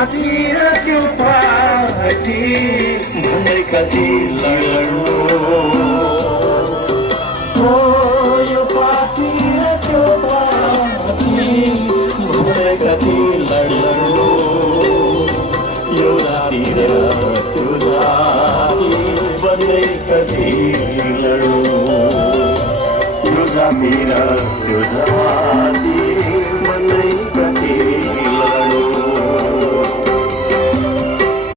party र त्यो party भन्दै कति लड्नु हो यो पार्टी र त्यो पार्टी भन्दै कति लड्नु यो जाति र त्यो जाति भन्दै कति लड्नु यो जाति र त्यो जाति